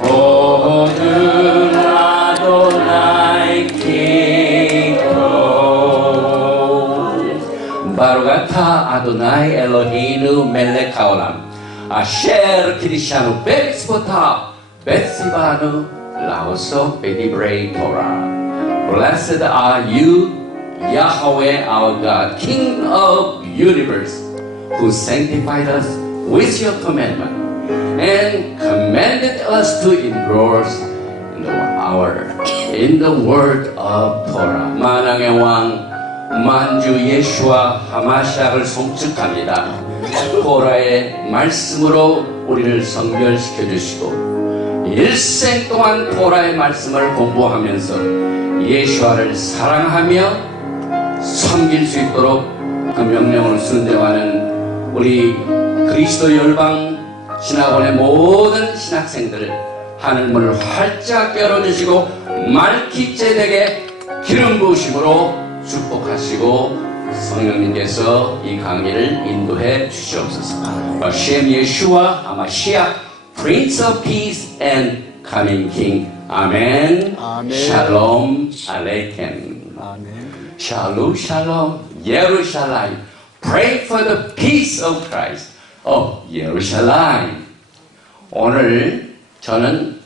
오늘 아도나이 키로 바루가타 아도나이 엘로히누 멜렉 하올람 아셰르 키리샤누 베리스보타 베시바누 라오소 베디브레이 토라. Blessed are you, Yahweh our God, King of universe, who sanctified us with your commandment and commanded us to endorse in the word of Torah. 만왕의 왕 만주 예수와 하마시아를 송축합니다. 토라의 말씀으로 우리를 성결시켜 주시고 일생 동안 토라의 말씀을 공부하면서 예수와를 사랑하며 섬길 수 있도록 그 명령을 순종하는 우리 그리스도 열방 신학원의 모든 신학생들 하늘문을 활짝 열어주시고 말기제되게 기름 부으심으로 축복하시고 성령님께서 이 강의를 인도해 주시옵소서. 셴 예수와 하마시아 Prince of Peace and Coming King. 아멘. 샬롬 알레이켐. 샬롬 샬롬 예루살렘. Pray for the peace of Christ of 예루살렘. 오늘 저는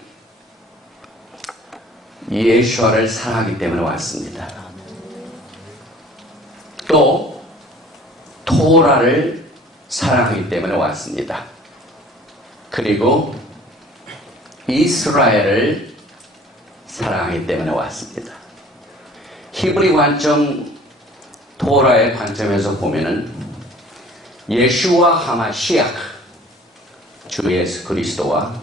예수와를 사랑하기 때문에 왔습니다. 또 토라를 사랑하기 때문에 왔습니다. 그리고 이스라엘을 사랑하기 때문에 왔습니다. 히브리 관점, 토라의 관점에서 보면은 예수와 하마시아, 주 예수 그리스도와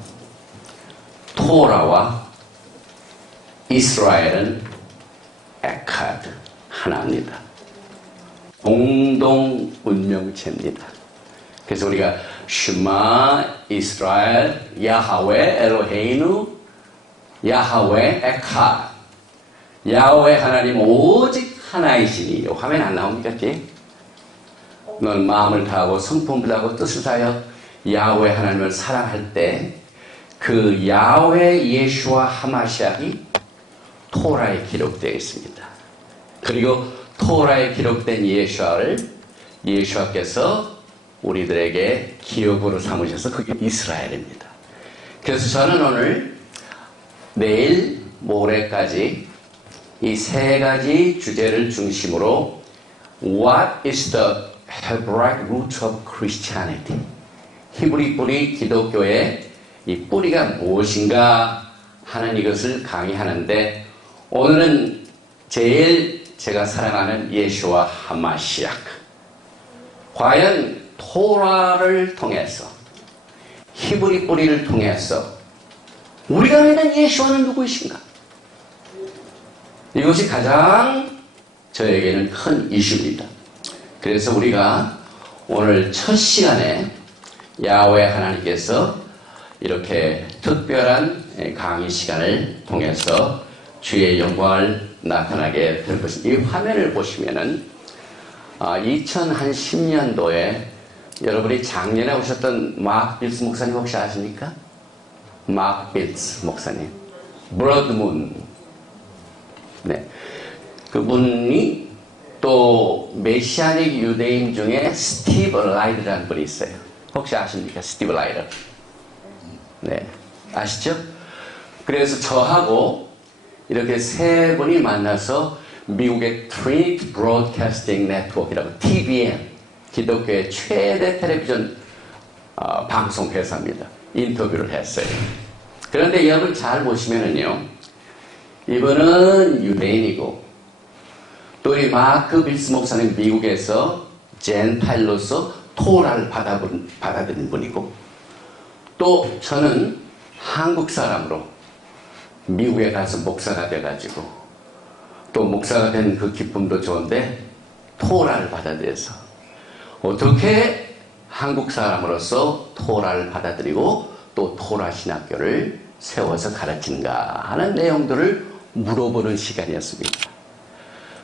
토라와 이스라엘은 에카드, 하나입니다. 공동 운명체입니다. 그래서 우리가 슈마 이스라엘 야하웨 엘로헤이누 야하웨 에카 야하웨 하나님 오직 하나이시니. 화면 안 나옵니까? 넌 마음을 다하고 성품을 다하고 뜻을 다하여 야하웨 하나님을 사랑할 때 그 야하웨 예수와 하마시아이 토라에 기록되어 있습니다. 그리고 토라에 기록된 예수와께서 우리들에게 기억으로 삼으셔서 그게 이스라엘입니다. 그래서 저는 오늘 내일 모레까지 이 세 가지 주제를 중심으로 What is the Hebraic root of Christianity? 히브리 뿌리 기독교의 이 뿌리가 무엇인가 하는 이것을 강의하는데, 오늘은 제일 제가 사랑하는 예수와 하마시아. 과연 토라를 통해서, 히브리 뿌리를 통해서 우리가 믿는 예수와는 누구이신가? 이것이 가장 저에게는 큰 이슈입니다. 그래서 우리가 오늘 첫 시간에 야훼 하나님께서 이렇게 특별한 강의 시간을 통해서 주의 영광을 나타나게 될 것입니다. 이 화면을 보시면은 2010년도에 여러분이 작년에 오셨던 마크 빌스 목사님 혹시 아십니까? 마크 빌스 목사님. 브러드문. 네. 그분이 또 메시아닉 유대인 중에 스티브 라이더라는 분이 있어요. 혹시 아십니까? 스티브 라이더. 네. 아시죠? 그래서 저하고 이렇게 세 분이 만나서 미국의 트리니티 브로드캐스팅 네트워크라고 TBN, 기독교의 최대 텔레비전 방송 회사입니다. 인터뷰를 했어요. 그런데 여러분 잘 보시면은요, 이분은 유대인이고 또 이 마크 빌스 목사는 미국에서 젠타일로서 토라를 받아들인 분이고, 또 저는 한국 사람으로 미국에 가서 목사가 돼가지고 또 목사가 된 그 기쁨도 좋은데 토라를 받아들여서 어떻게 한국 사람으로서 토라를 받아들이고 또 토라 신학교를 세워서 가르치는가 하는 내용들을 물어보는 시간이었습니다.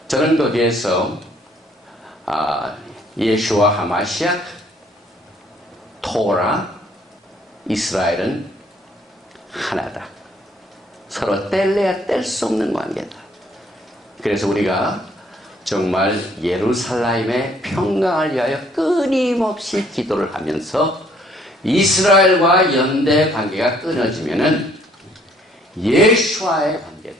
저는 거기에서 예수와 하마시아, 토라, 이스라엘은 하나다. 서로 뗄래야 뗄 수 없는 관계다. 그래서 우리가 정말 예루살렘의 평강을 위하여 끊임없이 기도를 하면서 이스라엘과 연대 관계가 끊어지면은 예수와의 관계도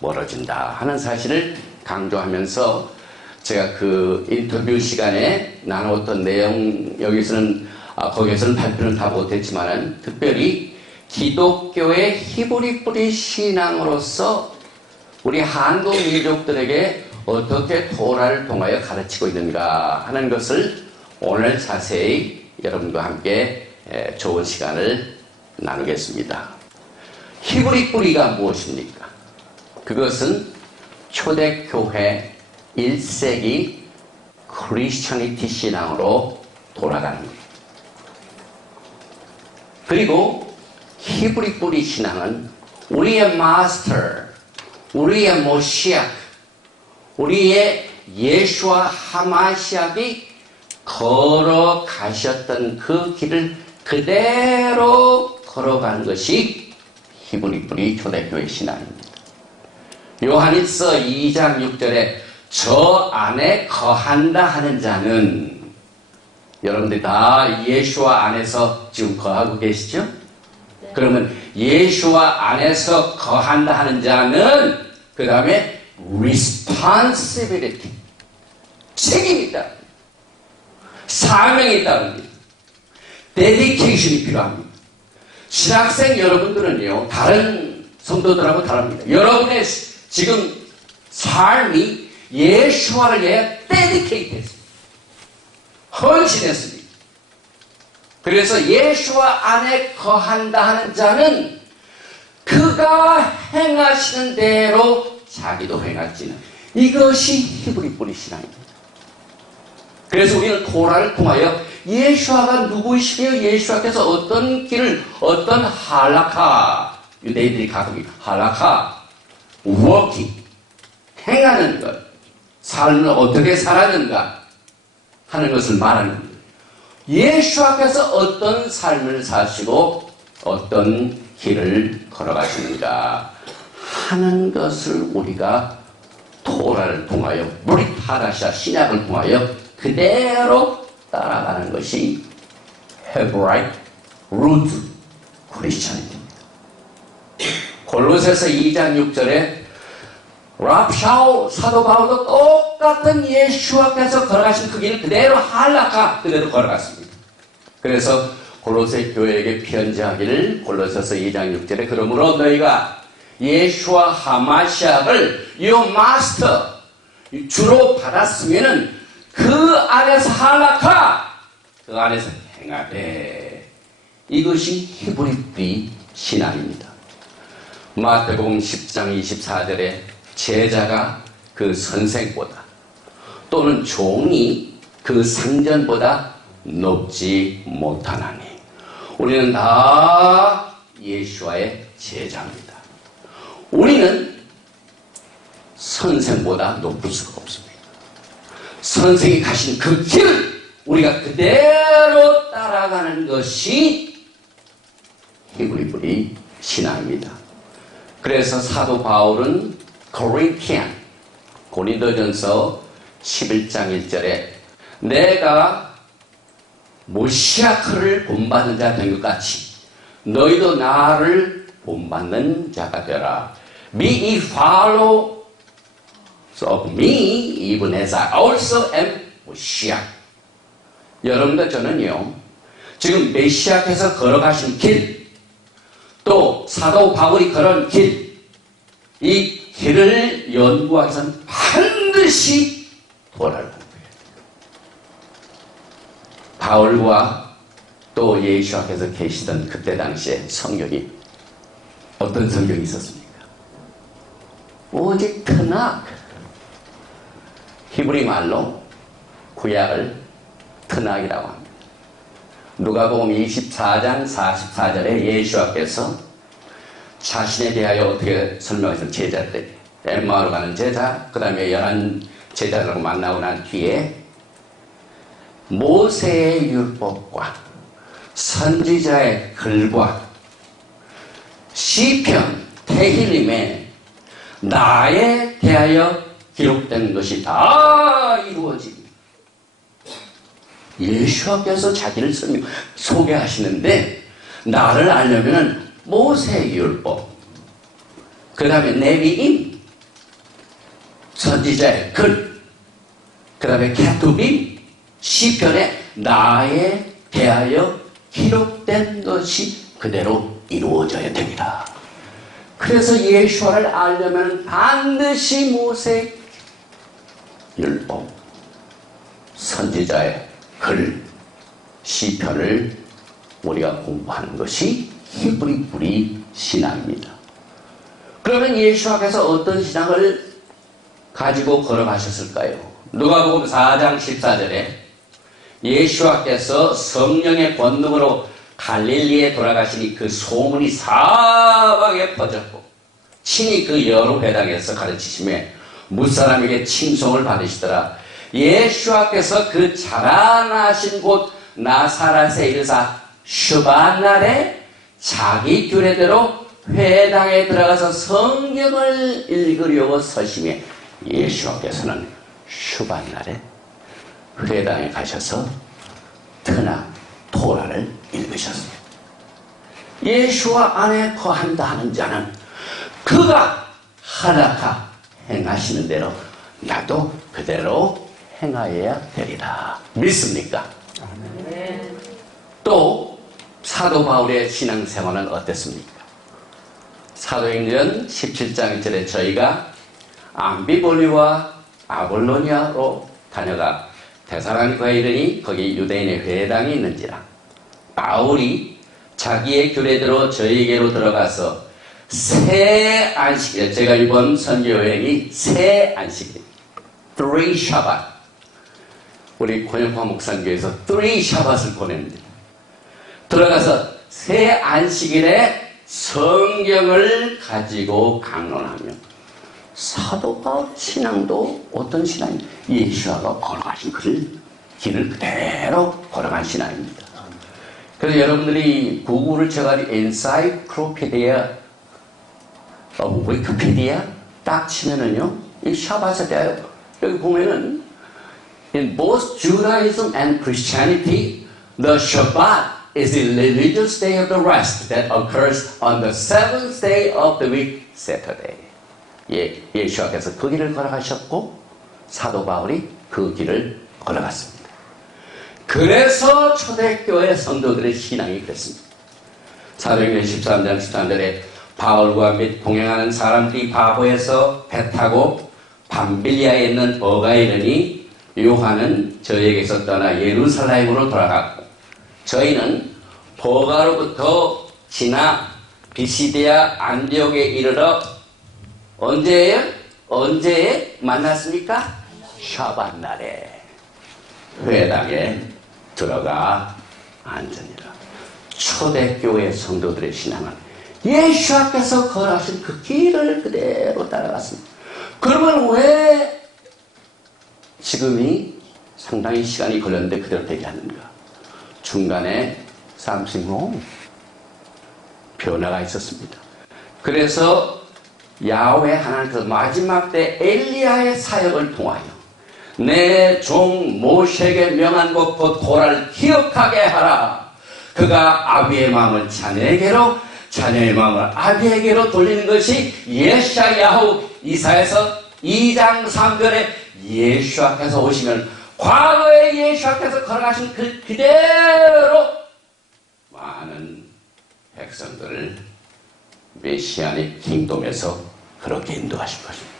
멀어진다 하는 사실을 강조하면서 제가 그 인터뷰 시간에 나누었던 내용 거기에서는 발표는 다 못했지만은 특별히 기독교의 히브리 뿌리 신앙으로서 우리 한국 민족들에게 어떻게 토라를 통하여 가르치고 있는가 하는 것을 오늘 자세히 여러분과 함께 좋은 시간을 나누겠습니다. 히브리 뿌리가 무엇입니까? 그것은 초대교회 1세기 크리스천니티 신앙으로 돌아가는 거예요. 그리고 히브리 뿌리 신앙은 우리의 마스터, 우리의 모시아, 우리의 예수와 하마시아가 걸어가셨던 그 길을 그대로 걸어가는 것이 히브리 뿌리 초대교회 신앙입니다. 요한일서 2장 6절에 저 안에 거한다 하는 자는, 여러분들이 다 예수와 안에서 지금 거하고 계시죠? 네. 그러면 예수와 안에서 거한다 하는 자는 그 다음에 responsibility, 책임이 있다, 사명이 있다는 겁니다. dedication이 필요합니다. 신학생 여러분들은요, 다른 성도들하고 다릅니다. 여러분의 지금 삶이 예수와를 위해 dedicate 했습니다. 헌신했습니다. 그래서 예수와 안에 거한다 하는 자는 그가 행하시는 대로 자기도 행할지는, 이것이 히브리 뿌리 신앙입니다. 그래서 우리는 토라를 통하여 예수아가 누구이시며 예수아께서 어떤 길을, 어떤 할라카, 유대인들이 가끔 할라카, 워킹, 행하는 것, 삶을 어떻게 살았는가 하는 것을 말하는 거예요. 예수아께서 어떤 삶을 사시고 어떤 길을 걸어가시는가 하는 것을 우리가 토라를 통하여, 브리타라샤 신약을 통하여 그대로 따라가는 것이 헤브라이트 루트 크리스천입니다. 골로새서 2장 6절에 랍샤오 사도 바울도 똑같은 예수와께서 걸어가신 그 길을 그대로 할라카 그대로 걸어갔습니다. 그래서 골로새 교회에게 편지하기를 골로새서 2장 6절에 그러므로 너희가 예수와 하마시아를 요 마스터 주로 받았으면은 그 안에서 할라카, 그 안에서 행하되, 이것이 히브리 뿌리 신앙입니다. 마태복음 10장 24절에 제자가 그 선생보다 또는 종이 그 상전보다 높지 못하나니, 우리는 다 예수와의 제자입니다. 우리는 선생보다 높을 수가 없습니다. 선생이 가신 그 길을 우리가 그대로 따라가는 것이 히브리 뿌리 신앙입니다. 그래서 사도 바울은 고린도전서 11장 1절에 내가 모시아크를 본받는 자 된 것 같이 너희도 나를 본받는 자가 되라. Be ye followers of me, even as I also am Messiah. 여러분들, 저는요, 지금 메시아께서 걸어가신 길, 또 사도 바울이 걸은 길, 이 길을 연구하기 위해서는 반드시 토라를 공부해야 돼요. 바울과 또 예수께서 계시던 그때 당시에 성경이 어떤 성경이 있었습니까? 오직 트낙, 히브리 말로 구약을 트낙이라고 합니다. 누가복음 24장 44절에 예수께서 자신에 대하여 어떻게 설명해서 제자들, 엠마오로 가는 제자, 그 다음에 11 제자들하고 만나고 난 뒤에 모세의 율법과 선지자의 글과 시편, 테힐림에 나에 대하여 기록된 것이 다 이루어집니다. 예수께서 자기를 소개하시는데 나를 알려면 모세율법, 그 다음에 네비임, 선지자의 글, 그 다음에 케투빔, 시편에 나에 대하여 기록된 것이 그대로 이루어져야 됩니다. 그래서 예수를 알려면 반드시 모세 율법, 선지자의 글, 시편을 우리가 공부하는 것이 히브리 뿌리 신앙입니다. 그러면 예수께서 어떤 신앙을 가지고 걸어가셨을까요? 누가복음 4장 14절에 예수께서 성령의 권능으로 갈릴리에 돌아가시니 그 소문이 사방에 퍼졌고 친히 그 여러 회당에서 가르치심에 무사람에게 칭송을 받으시더라. 예수께서 그 자라나신 곳 나사렛에 이르사 슈바날에 자기 규례대로 회당에 들어가서 성경을 읽으려고 서심해 예수께서는 슈바날에 회당에 가셔서 트나 토라를 읽으셨습니다. 예수와 안에 거한다 하는 자는 그가 하나카 행하시는 대로 나도 그대로 행하여야 되리라. 믿습니까? 또 사도 바울의 신앙생활은 어땠습니까? 사도행전 17장 1절에 저희가 암비볼리와 아볼로니아로 다녀가 데살로니가에 이르니 거기 유대인의 회당이 있는지라. 바울이 자기의 규례대로 저희에게로 들어가서 새 안식일, 제가 이번 선교 여행이 새 안식일, 3 Shabbat, 우리 권영화 목사님께서 3 Shabbat을 보냈는데 들어가서 새 안식일에 성경을 가지고 강론하며 사도 바울 신앙도 어떤 신앙이 예수가 걸어가신 길을 그대로 걸어간 신앙입니다. 그래서 여러분들이 구글을 쳐가지고 엔사이클로피디아 위키피디아 딱 치면은요, 이 샤밧에 대하여 여기 보면은 in both Judaism and Christianity, the Shabbat is the religious day of the rest that occurs on the seventh day of the week, Saturday. 예수께서 그 길을 걸어가셨고 사도 바울이 그 길을 걸어갔습니다. 그래서 초대교회 성도들의 신앙이 그랬습니다. 사도행전 13장 13절에 바울과 및 동행하는 사람들이 바보에서 배 타고 밤빌리아에 있는 버가에 이르니 요한은 저희에게서 떠나 예루살렘으로 돌아갔고 저희는 버가로부터 지나 비시디아 안디옥에 이르러 언제 만났습니까? 샤밧 날에 회당에 들어가 앉으니라. 초대교회 성도들의 신앙은 예수께서 걸어가신 그 길을 그대로 따라갔습니다. 그러면 왜 지금이 상당히 시간이 걸렸는데 그대로 되지 않는가? 중간에 something 변화가 있었습니다. 그래서 야훼 하나님 그 마지막 때 엘리야의 사역을 통하여 내 종 모세에게 명한 것 곧 고라를 기억하게 하라. 그가 아비의 마음을 자녀에게로 자녀의 마음을 아비에게로 돌리는 것이 예샤야후 이사에서 2장 3절에 예수 앞에서 오시면 과거에 예수 앞에서 걸어가신 그 그대로 많은 백성들을 메시아닉 킹덤에서 그렇게 인도하신 것입니다.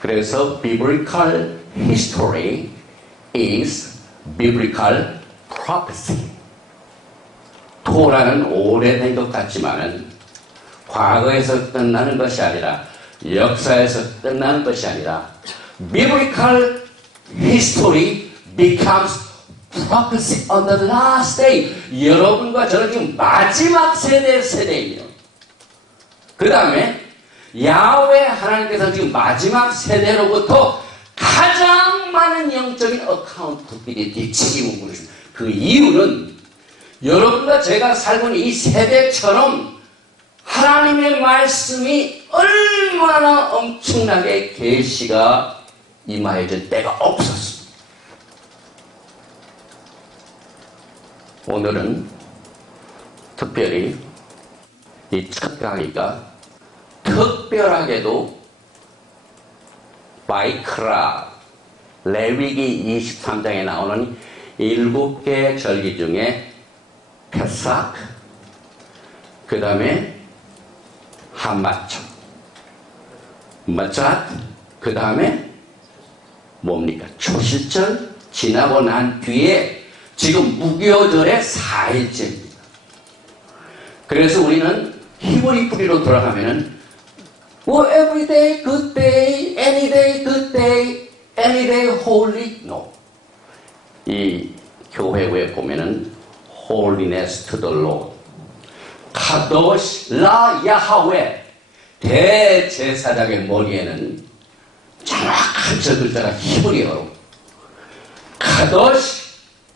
그래서 biblical history is biblical prophecy. 토라는 오래된 것 같지만은 과거에서 끝나는 것이 아니라 역사에서 끝나는 것이 아니라 biblical history becomes prophecy on the last day. 여러분과 저는 지금 마지막 세대이에요. 그 다음에 야훼 하나님께서 지금 마지막 세대로부터 가장 많은 영적인 어카운트빌리티 책임을 물으십니다. 그 이유는 여러분과 제가 살고 있는 이 세대처럼 하나님의 말씀이 얼마나 엄청나게 계시가 임하여질 때가 없었습니다. 오늘은 특별히 이 첫 강의가 특별하게도 바이크라 레위기 23장에 나오는 7개 절기 중에 페삭, 그 다음에 한마초, 마잣, 그 다음에 뭡니까? 초실절 지나고 난 뒤에 지금 무교절의 4일째입니다. 그래서 우리는 히브리 뿌리로 돌아가면은 every day, good day, any day, good day, any day, holy, no. 이 교회에 보면은 holiness to the Lord, 카도시 라 야하웨, 대제사장의 머리에는 정확한 저 글자가 히브리어로 카도시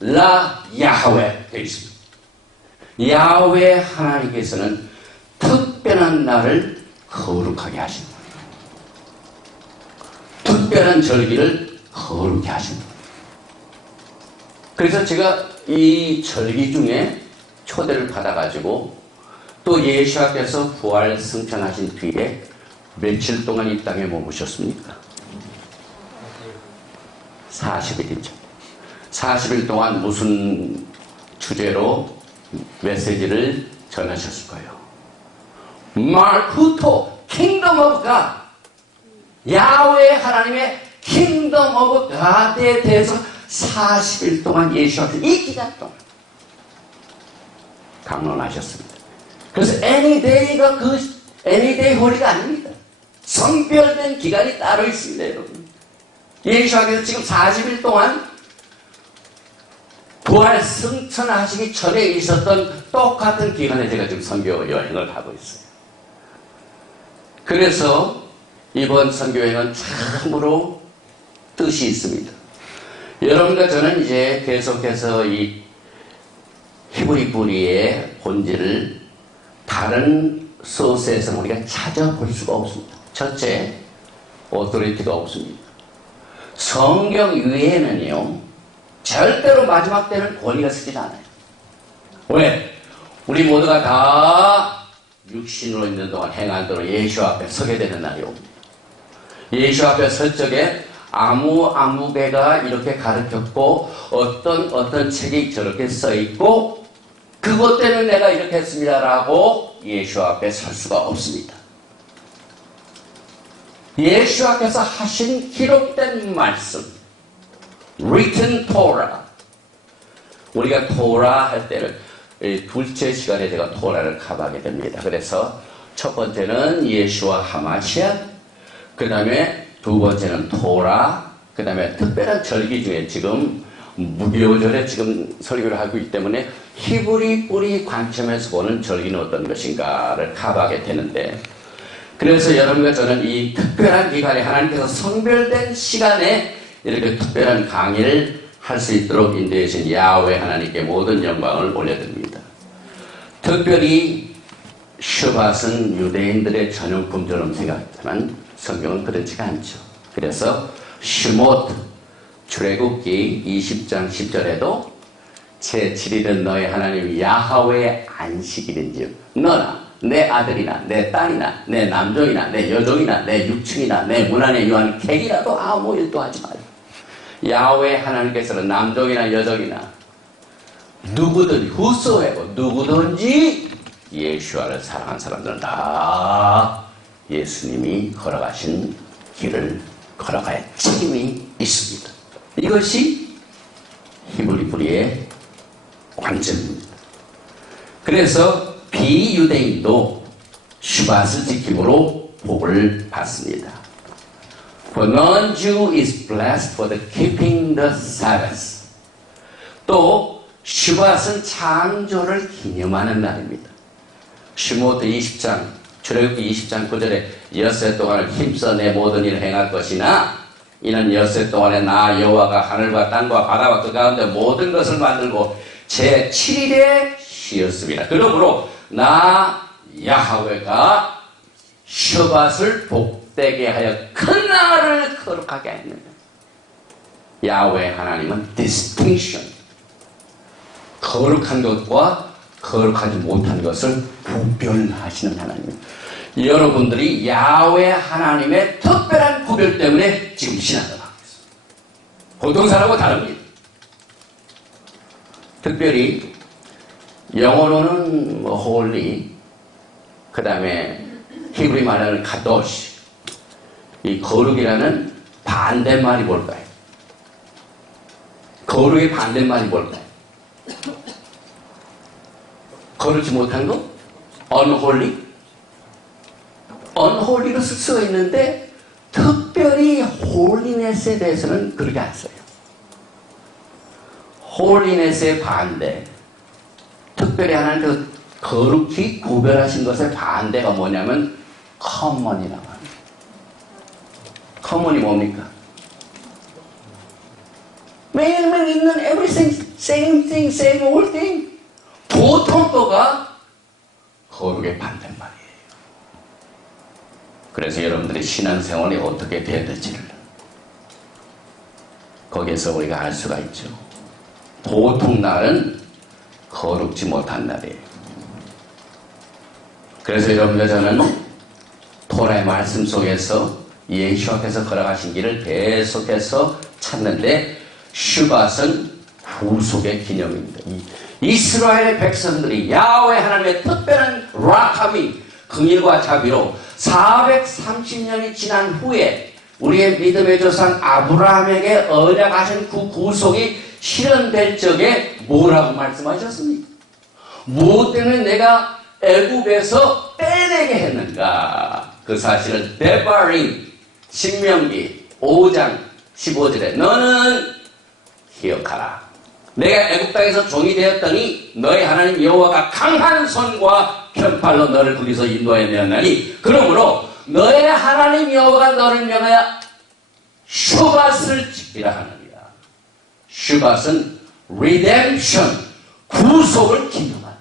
라 야하웨 되어 있습니다. 야훼 하나님께서는 특별한 날을 거룩하게 하십니다. 특별한 절기를 거룩하게 하십니다. 그래서 제가 이 절기 중에 초대를 받아가지고 또 예수께서 부활 승천하신 뒤에 며칠 동안 이 땅에 머무셨습니까? 40일이죠. 40일 동안 무슨 주제로 메시지를 전하셨을까요? 말쿠토, 킹덤 오브 갓, 야훼 하나님의 킹덤 오브 갓에 대해서 40일 동안 예수께서 이 기간 동안 강론하셨습니다. 그래서 any day가 any day holy가 아닙니다. 성별된 기간이 따로 있습니다, 여러분. 예수께서 지금 40일 동안 부활 승천하시기 전에 있었던 똑같은 기간에 제가 지금 선교 여행을 하고 있어요. 그래서 이번 선교 여행은 참으로 뜻이 있습니다. 여러분과 저는 이제 계속해서 이 히브리 뿌리의 본질을 다른 소스에서 우리가 찾아볼 수가 없습니다. 첫째, 오토리티가 없습니다. 성경 위에는요, 절대로 마지막 때는 권위가 쓰지 않아요. 왜? 우리 모두가 다 육신으로 있는 동안 행한 대로 예수 앞에 서게 되는 날이 옵니다. 예수 앞에 설 적에 아무개가 이렇게 가르쳤고 어떤 책이 저렇게 써있고 그것 때문에 내가 이렇게 했습니다라고 예수 앞에 설 수가 없습니다. 예수 앞에서 하신 기록된 말씀, written Torah. 우리가 토라 할 때는 둘째 시간에 제가 토라를 커버하게 됩니다. 그래서 첫 번째는 예수와 하마시아, 그 다음에 두 번째는 토라, 그 다음에 특별한 절기 중에 지금 무교절에 지금 설교를 하고 있기 때문에 히브리 뿌리 관점에서 보는 절기는 어떤 것인가를 커버하게 되는데, 그래서 여러분과 저는 이 특별한 기간에 하나님께서 성별된 시간에 이렇게 특별한 강의를 할 수 있도록 인도해 주신 야훼 하나님께 모든 영광을 올려드립니다. 특별히 슈밧은 유대인들의 전용품처럼 생각하지만 성경은 그렇지가 않죠. 그래서 슈못, 출애굽기 20장 10절에도 제7일은 너의 하나님 야훼의 안식일인즉 너나 내 아들이나 내 딸이나 내 남종이나 내 여종이나 내 육충이나 내 문 안에 유한 객이라도 아무 일도 하지 마라. 야훼 하나님께서는 남종이나 여종이나 누구든 whosoever 누구든지 예수와를 사랑한 사람들은 다 예수님이 걸어가신 길을 걸어갈 책임이 있습니다. 이것이 히브리 뿌리의 관점입니다. 그래서 비유대인도 슈밧을 지킴으로 복을 받습니다. For non-Jew is blessed for the keeping the Sabbath. 또 슈밧은 창조를 기념하는 날입니다. 슈모트 20장, 출애굽기 20장 9절에 엿새 동안을 힘써 내 모든 일을 행할 것이나 이는 엿새 동안에 나 여호와가 하늘과 땅과 바다와 그 가운데 모든 것을 만들고 제7일에 쉬었습니다. 그러므로 나 야하웨가 셔밧을 복되게 하여 그 날을 거룩하게 했느냐. 야훼 하나님은 distinction, 거룩한 것과 거룩하지 못한 것을 구별하시는 하나님. 여러분들이 야훼 하나님의 특별한 구별 때문에 지금 신앙을 하고 있어요. 보통 사람하고 다릅니다. 특별히 영어로는 holy, 그 다음에 히브리 말하는 카도시, 이 거룩이라는 반대말이 뭘까요? 거룩의 반대말이 뭘까요? 거룩지 못한 거? unholy? unholy로 쓸 수가 있는데 특별히 holiness에 대해서는 그렇게 안 써요. holiness의 반대, 특별히 하나님 그 거룩히 구별하신 것의 반대가 뭐냐면 common이라고 합니다. common이 뭡니까? 매일매일 있는 everything, same thing, same old thing. 보통 거가 거룩의 반대말이에요. 그래서 여러분들의 신앙생활이 어떻게 돼야 될지를 거기에서 우리가 알 수가 있죠. 보통 날은 거룩지 못한 날이에요. 그래서 여러분들 저는 토라의 말씀 속에서 예수께서 걸어가신 길을 계속해서 찾는데 슈밧은 후속의 기념입니다. 이스라엘의 백성들이 야훼 하나님의 특별한 락하미, 긍휼과 자비로 430년이 지난 후에 우리의 믿음의 조상 아브라함에게 언약하신 그 구속이 실현될 적에 뭐라고 말씀하셨습니까? 무엇 때문에 내가 애굽에서 빼내게 했는가? 그 사실을 데바링 신명기 5장 15절에 너는 기억하라. 내가 애굽 땅에서 종이 되었더니 너의 하나님 여호와가 강한 손과 편팔로 너를 거기서 인도해내었나니 그러므로 너의 하나님 여호와가 너를 명하여 슈밧을 지키라 하느니라. 슈밧은 redemption, 구속을 기념한.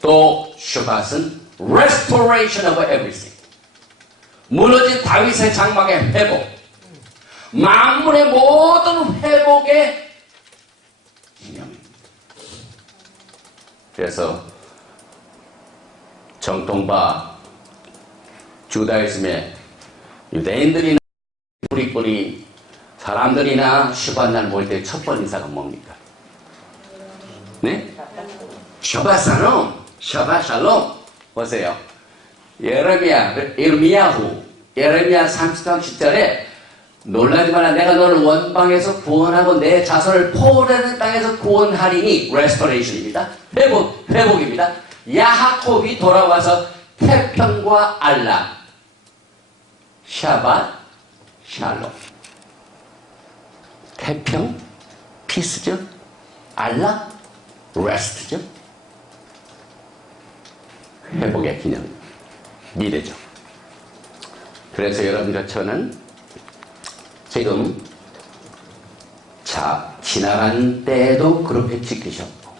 또 슈밧은 restoration of everything, 무너진 다윗의 장막의 회복, 만물의 모든 회복의 기념입니다. 그래서 정통파 주다이즘의 유대인들이나 뿌리뿌리 사람들이나 슈밧날 모일 때 첫 번째 인사가 뭡니까? 네? 슈밧 샬롬, 슈밧 샬롬. 보세요. 예레미야 30장 10절에 놀라지 마라. 내가 너를 원방에서 구원하고 내 자손을 포로되는 땅에서 구원하리니 restoration입니다. 회복입니다. 야하콥이 돌아와서 태평과 안락, 샤밧, 샬롬. 태평, 피스죠. 안락, 레스트죠. 회복의 기념, 미래죠. 그래서 여러분과 저는 지금 지나간 때에도 그렇게 지키셨고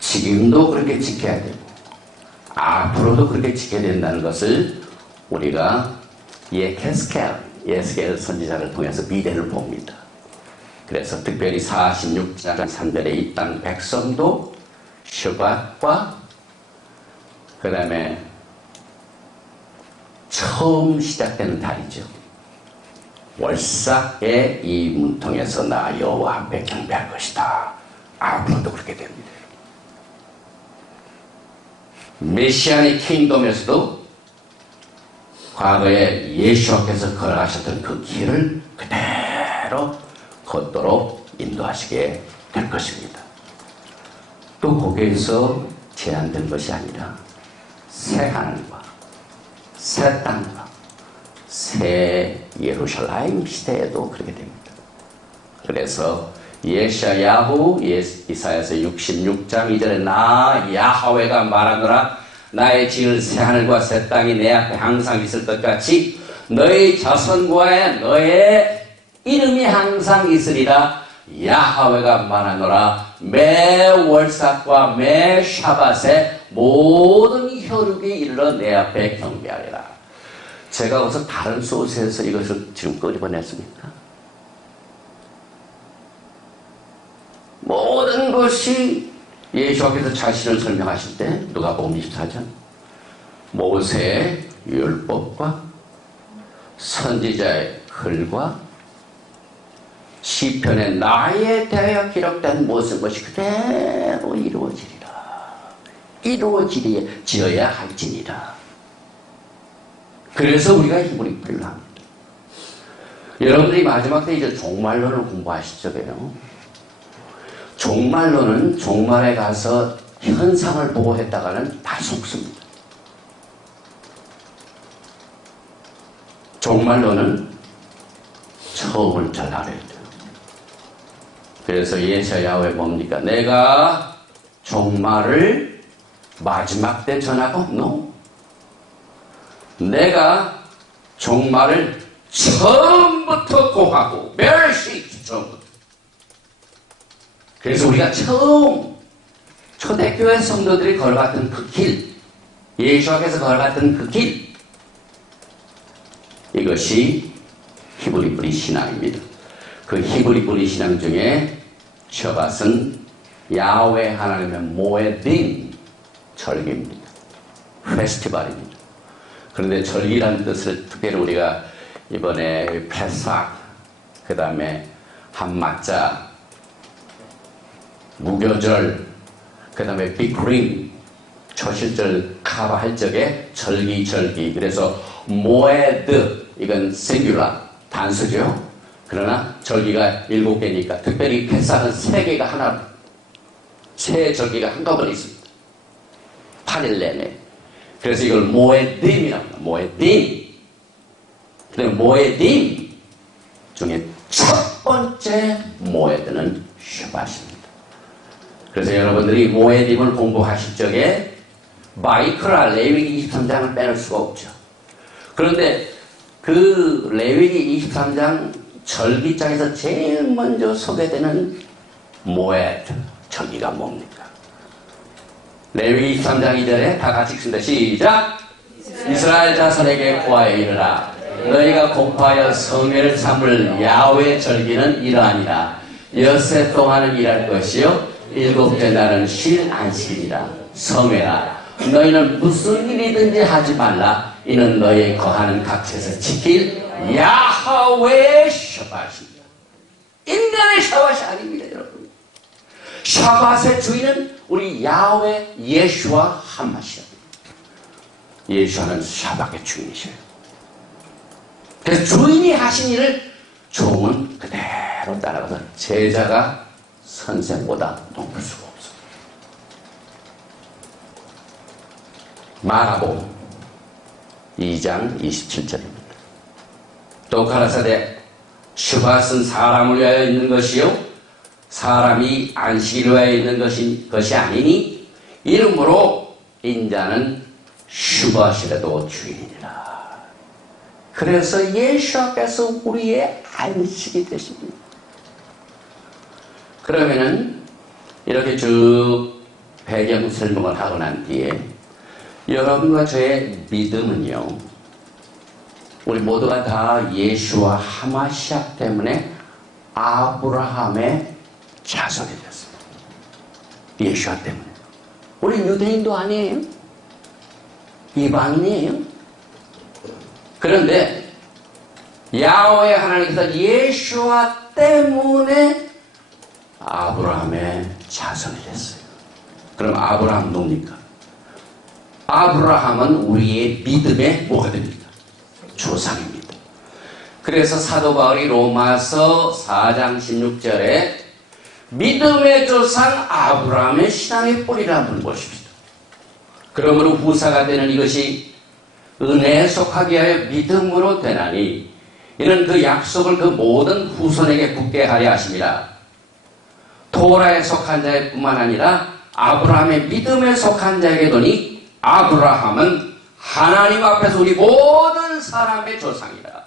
지금도 그렇게 지켜야 되고 앞으로도 그렇게 지켜야 된다는 것을 우리가 예스겔 선지자를 통해서 미래를 봅니다. 그래서 특별히 46장 3절에 이 땅 백성도 슈밧과 그 다음에 처음 시작되는 달이죠. 월삭의 이 문통에서 나 여호와 앞에 경배할 것이다. 앞으로도 그렇게 됩니다. 메시아의 킹덤에서도 과거에 예수께서 걸어가셨던 그 길을 그대로 걷도록 인도하시게 될 것입니다. 또 거기에서 제한된 것이 아니라 새 하늘과 새 땅과 새 예루살렘 시대에도 그렇게 됩니다. 그래서 예샤야후 이사야서 66장 2절에 나 야하웨가 말하노라 나의 지을 새 하늘과 새 땅이 내 앞에 항상 있을 것 같이 너의 자손과 너의 이름이 항상 있으리라. 야하웨가 말하노라 매 월삭과 매 샤밧에 모든 혈육이 이르러 내 앞에 경배하리라. 제가 어서 다른 소스에서 이것을 지금 끄집어냈습니까? 모든 것이 예수께서 자신을 설명하실 때 누가복음 24장 모세의 율법과 선지자의 글과 시편에 나에 대하여 기록된 모든 것이 그대로 이루어지어야 할지니라. 그래서 우리가 힘을 필요합니다. 여러분들이 마지막 때 이제 종말론을 공부하실 적에요. 종말론은 종말에 가서 현상을 보고 했다가는 다 속습니다. 종말론은 처음을 전하려 해요. 그래서 예사야왜 뭡니까? 내가 종말을 마지막 때 전하고 no. 내가 종말을 처음부터 고하고 멸시 처음부터. 그래서 우리가 처음 초대교회 성도들이 걸어갔던 그 길, 예수께서 걸어갔던 그 길, 이것이 히브리 뿌리 신앙입니다. 그 히브리 뿌리 신앙 중에 셔밧은 야훼 하나님의 모에딘 절기입니다. 페스티벌입니다. 그런데 절기라는 뜻을 특별히 우리가 이번에 페삭, 그 다음에 한마자, 무교절, 그 다음에 빅크림, 초실절 카바할 적에 절기. 그래서 모에드, 이건 싱귤라, 단수죠. 그러나 절기가 7개니까 특별히 페삭은 3개가 하나, 3절기가 한꺼번에 있습니다. 8일 내내. 그래서 이걸 모에딤이라고 합니다. 모에딤. 근데 모에딤 중에 첫 번째 모에드는 셔밧입니다. 그래서 여러분들이 모에딤을 공부하실 적에 마이크라 레위기 23장을 빼놓을 수가 없죠. 그런데 그 레위기 23장 절기장에서 제일 먼저 소개되는 모에드 절기가 뭡니까? 레위기 23장 2절에 다 같이 읽습니다. 시작! 이스라엘 자손에게 고하여 이르라. 너희가 공포하여 성회를 삼을 야훼 절기는 이러하니라. 엿새 동안은 일할 것이요 7째 날은 쉴 안식이라. 성회라. 너희는 무슨 일이든지 하지 말라. 이는 너희의 거하는 각처에서 지킬 야훼의 셔밧입니다. 인간의 셔밧이 아닙니다, 여러분. 셔밧의 주인은 우리 야훼 예수와 한마시아. 예수는 셔밧의 주인이셔요. 그래서 주인이 하신 일을 종은 그대로 따라가서 제자가 선생보다 높을 수가 없어. 마가복음 2장 27절입니다. 또 가라사대 셔밧은 사람을 위하여 있는 것이요 사람이 안식일을 위하여 있는 것이 아니니 이러므로 인자는 셔밧이라도 주인이라. 그래서 예수께서 우리의 안식이 되십니다. 그러면은 이렇게 쭉 배경 설명을 하고 난 뒤에 여러분과 저의 믿음은요, 우리 모두가 다 예수와 하마시아 때문에 아브라함의 자손이 됐습니다. 예수와 때문에. 우리 유대인도 아니에요. 이방인이에요. 그런데 야훼 하나님께서 예수와 때문에 아브라함의 자손이 됐어요. 그럼 아브라함 누굽니까? 아브라함은 우리의 믿음의 뭐가 됩니까? 조상입니다. 그래서 사도 바울이 로마서 4장 16절에 믿음의 조상 아브라함의 신앙의 뿌리를 한번 보십시다. 그러므로 후사가 되는 이것이 은혜에 속하게 하여 믿음으로 되나니 이는 그 약속을 그 모든 후손에게 붙게 하려 하심이라. 토라에 속한 자의 뿐만 아니라 아브라함의 믿음에 속한 자에게도니 아브라함은 하나님 앞에서 우리 모든 사람의 조상이다.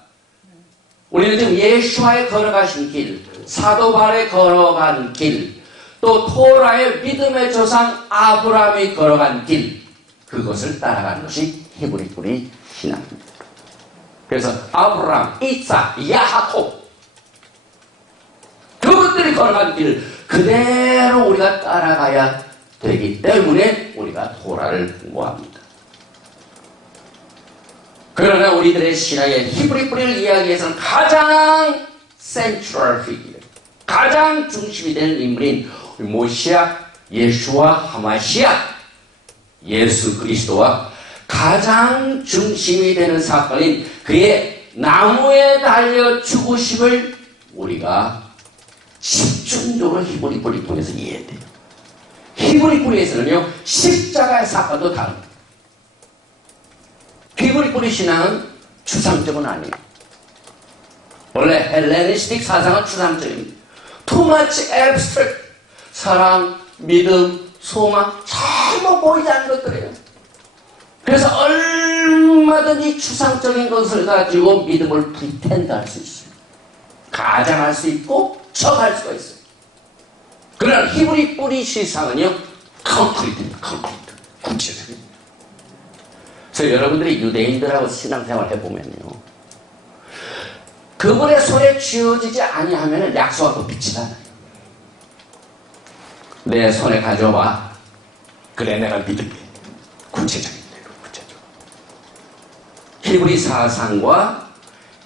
우리는 지금 예수와의 걸어가신 길, 사도 바울의 걸어간 길, 또 토라의 믿음의 조상 아브라함이 걸어간 길, 그것을 따라가는 것이 히브리 뿌리 신앙입니다. 그래서 아브라함, 이삭, 야곱, 그것들이 걸어간 길 그대로 우리가 따라가야 되기 때문에 우리가 토라를 공부합니다. 그러나 우리들의 신앙의 히브리 뿌리를 이야기해서는 가장 센트럴 피겨, 가장 중심이 되는 인물인 모시아, 예수와 하마시아, 예수 그리스도와 가장 중심이 되는 사건인 그의 나무에 달려 죽으심을 우리가 집중적으로 히브리 뿌리를 통해서 이해해야 돼요. 히브리 뿌리에서는요, 십자가의 사건도 다릅니다. 히브리 뿌리 신앙은 추상적은 아니에요. 원래 헬레니스틱 사상은 추상적입니다. Too much abstract. 사랑, 믿음, 소망 전부 보이지 않는 것들이에요. 그래서 얼마든지 추상적인 것을 가지고 믿음을 프리텐드 할 수 있어요. 가장할 수 있고 척할 수가 있어요. 그러나 히브리 뿌리 시상은요, 콘크리트입니다. 콘크리트. 구체적입니다. 그래서 여러분들이 유대인들하고 신앙생활 해보면요, 그분의 손에 쥐어지지 아니하면 약속하고 믿지 않아요. 내 손에 가져와. 그래, 내가 믿을게. 구체적입니다. 구체적. 히브리 사상과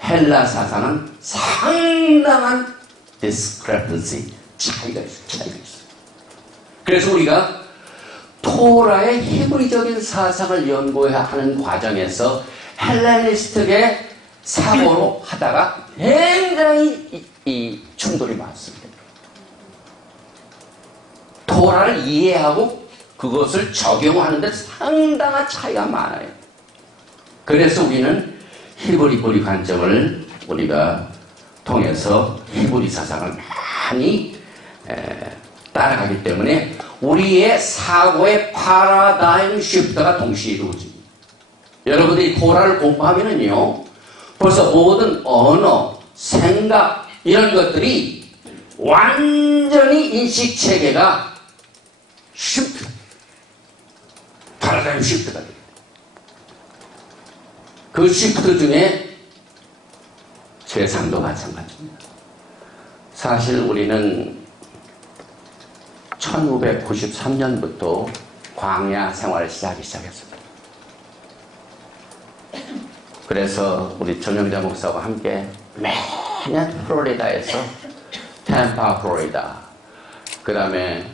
헬라 사상은 상당한 discrepancy, 차이가 있어요. 그래서 우리가 토라의 히브리적인 사상을 연구해야 하는 과정에서 헬레니스틱의 사고로 하다가 굉장히 이 충돌이 많습니다. 토라를 이해하고 그것을 적용하는 데 상당한 차이가 많아요. 그래서 우리는 히브리 뿌리 관점을 우리가 통해서 히브리 사상을 많이 따라가기 때문에 우리의 사고의 파라다임 시프트가 동시에 이루어집니다. 여러분들이 토라를 공부하면은요, 벌써 모든 언어, 생각 이런 것들이 완전히 인식 체계가 시프트, 파라다임 시프트가 됩니다. 그 시프트 중에 세상도 마찬가지입니다. 사실 우리는 1993년부터 광야 생활을 시작했습니다. 그래서 우리 전영자 목사와 함께 매년 플로리다에서 템파 플로리다, 그 다음에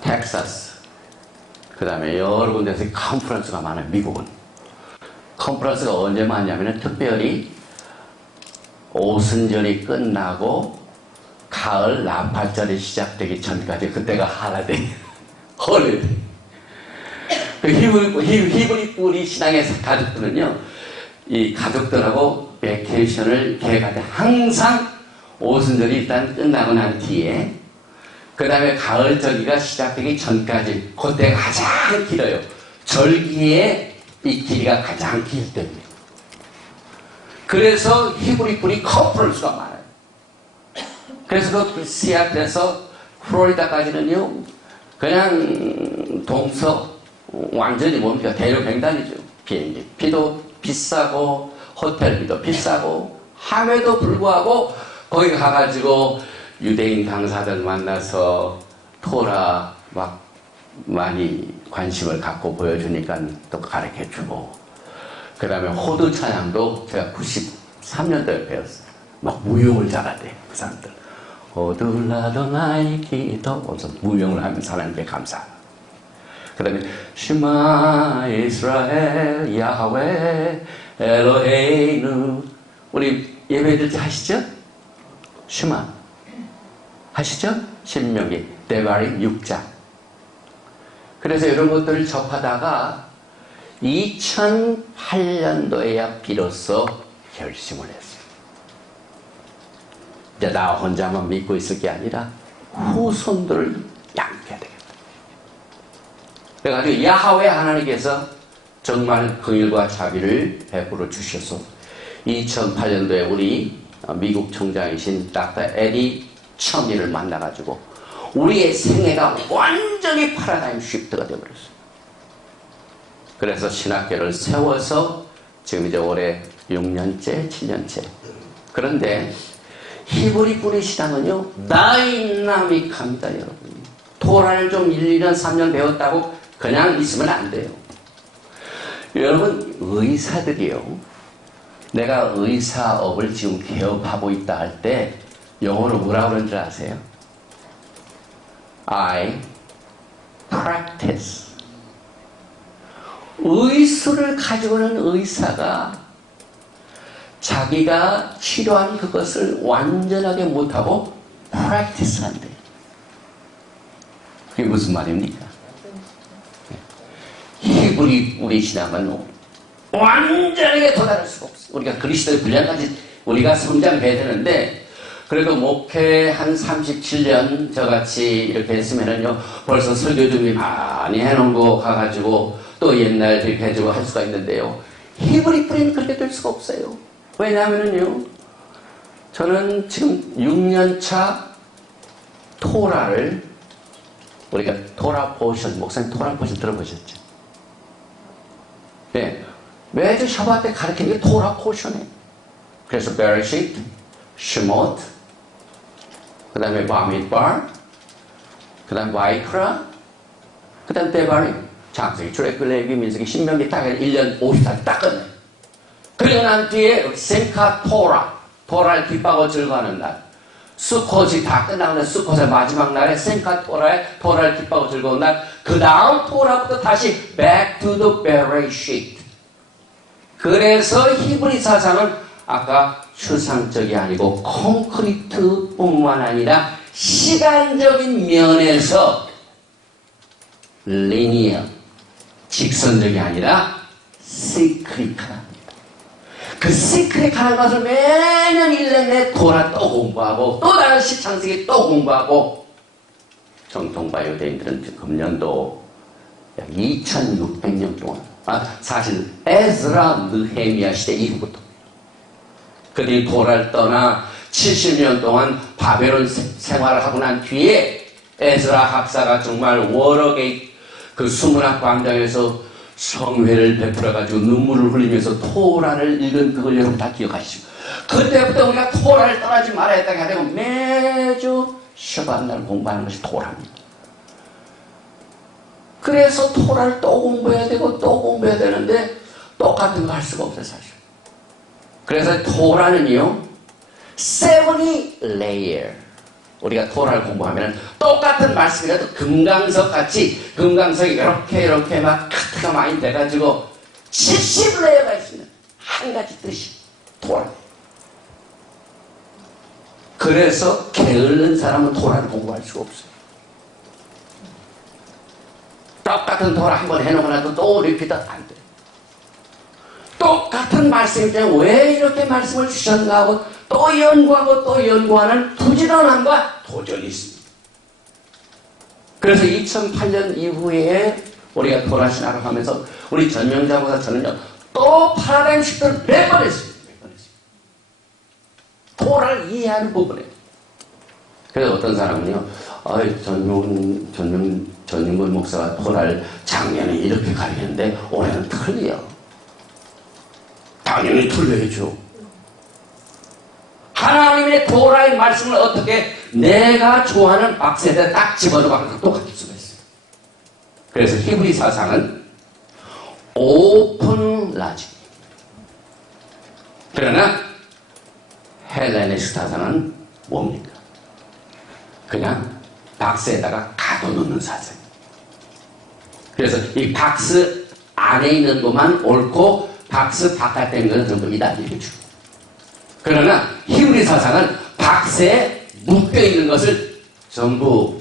텍사스, 그 다음에 여러 군데서 컨퍼런스가 많아요. 미국은. 컨퍼런스가 언제 많냐면 특별히 오순절이 끝나고 가을 나팔절이 시작되기 전까지, 그때가 하나데이, 홀리데이. 그 히브리 뿌리 신앙의 가족들은요, 이 가족들하고 베케이션을 계획할 때 항상 오순절이 일단 끝나고 난 뒤에, 그 다음에 가을 절기가 시작되기 전까지, 그때가 가장 길어요. 절기의 이 길이가 가장 길 때문에. 그래서 히브리 뿌리 컨퍼런스가 많아요. 그래서 그 시애틀에서 플로리다까지는요, 그냥 동서, 완전히 뭡니까? 대륙횡단이죠. 비행기 비도 비싸고, 호텔비도 비싸고, 함에도 불구하고, 거기 가가지고 유대인 강사들 만나서 토라 막 많이 관심을 갖고 보여주니까 또 가르쳐주고, 그 다음에 호두 찬양도 제가 93년도에 배웠어요. 막 무용을 잘하대, 그 사람들. 호둘라도나이 기도, 그래서 무용을 하면서 하나님께 감사하고. 그 다음에 슈마 이스라엘 야하웨 엘로헤이누, 우리 예배드릴 때 하시죠? 슈마 하시죠? 신명기 데바리 6장. 그래서 이런 것들을 접하다가 2008년도에야 비로소 결심을 했어요. 이제 나 혼자만 믿고 있을 게 아니라 후손들을 양육해야 되겠다. 그래가지고 야하웨 하나님께서 정말 긍휼과 자비를 베풀어 주셔서 2008년도에 우리 미국 총장이신 닥터 에디 첨이를 만나가지고 우리의 생애가 완전히 패러다임 시프트가 되어버렸어요. 그래서 신학교를 세워서 지금 이제 올해 6년째, 7년째. 그런데 히브리 뿌리 신앙은요, 다이나믹합니다, 여러분. 토라를 좀 1, 2년, 3년 배웠다고 그냥 있으면 안 돼요. 여러분, 의사들이요, 내가 의사업을 지금 개업하고 있다 할 때 영어로 뭐라 그러는 줄 아세요? I practice. 의술을 가지고는 의사가 자기가 치료한 그것을 완전하게 못하고 practice 한대. 그게 무슨 말입니까? 히브리 우리 신앙은 완전하게 도달할 수가 없어요. 우리가 그리스도의 분량까지 우리가 성장해야 되는데, 그래도 목회 한 37년 저같이 이렇게 했으면은요, 벌써 설교 준비 많이 해놓은 거 가가지고 또 옛날 대입해주고 할 수가 있는데요. 히브리 뿌리는 그렇게 될 수가 없어요. 왜냐하면은요, 저는 지금 6년차 토라를, 우리가 토라 포션, 목사님 토라 포션 들어보셨죠? 네. 매주 샤바 때 가르치는 게 토라 포션이에요. 그래서 베레시트, 쉐못, 그 다음에 바미드바, 그 다음에 바이크라, 그 다음에 데바리, 창세기, 출애굽, 레위기, 민수기, 신명기 딱 1년 50살 딱 끝내. 그리고 난 뒤에 생카 토라, 토라를 기뻐하고 즐거워하는 날. 수컷이 다 끝나고 난 수컷의 마지막 날에 생카 토라에 토라를 기뻐하고 즐거운 날. 그 다음 토라부터 다시 back to the Bereshit. 그래서 히브리 사상은 아까 추상적이 아니고 콘크리트뿐만 아니라 시간적인 면에서 리니어, 직선적이 아니라 시크릿합니다. 그 시크릿하는 것을 매년 1년 내 토라 또 공부하고 또 다른 시창세기 또 공부하고, 정통바이오대인들은 금년도 약 2600년 동안, 사실 에스라 느헤미야 시대 이후부터 그들이 토라를 떠나 70년 동안 바벨론 생활을 하고 난 뒤에 에스라 학사가 정말 워럭의 그 수문학 광장에서 성회를 베풀어가지고 눈물을 흘리면서 토라를 읽은 그걸 여러분 다 기억하시죠? 그때부터 우리가 토라를 떠나지 말아야 했다고 하고 매주 셔바날 공부하는 것이 토라입니다. 그래서 토라를 또 공부해야 되고 또 공부해야 되는데 똑같은 거 할 수가 없어요, 사실. 그래서 토라는요, 70 layer. 우리가 토라를 공부하면 똑같은 말씀이라도 금강석 같이, 금강석이 이렇게 막 카트가 많이 돼가지고 70 레이어가 있으면 한 가지 뜻이 토라. 그래서 게으른 사람은 토라를 공부할 수가 없어요. 똑같은 토라 한번 해놓고 나도 또 리피트 안 돼요. 똑같은 말씀일 때 왜 이렇게 말씀을 주셨나 하고 또 연구하고 또 연구하는 부지런함과 도전이 있습니다. 그래서 2008년 이후에 우리가 토라 신학을 하면서 우리 전명자보다 저는요, 또 파라다임 시프트를 몇 번 했습니다. 토라를 이해하는 부분에. 그래서 어떤 사람은요, 전명근 목사가 토라를 작년에 이렇게 가르쳤는데 올해는 틀려. 당연히 틀려야죠. 하나님의 토라의 말씀을 어떻게 내가 좋아하는 박스에다 딱 집어넣어서 똑같을 수가 있어요. 그래서 히브리 사상은 오픈 라지. 그러나 헬레니스트 사상은 뭡니까? 그냥 박스에다가 가둬놓는 사상. 그래서 이 박스 안에 있는 것만 옳고 박스 바깥에 있는 것은 전부 이단이죠. 그러나 히브리 사상은 박스에 묶여있는 것을 전부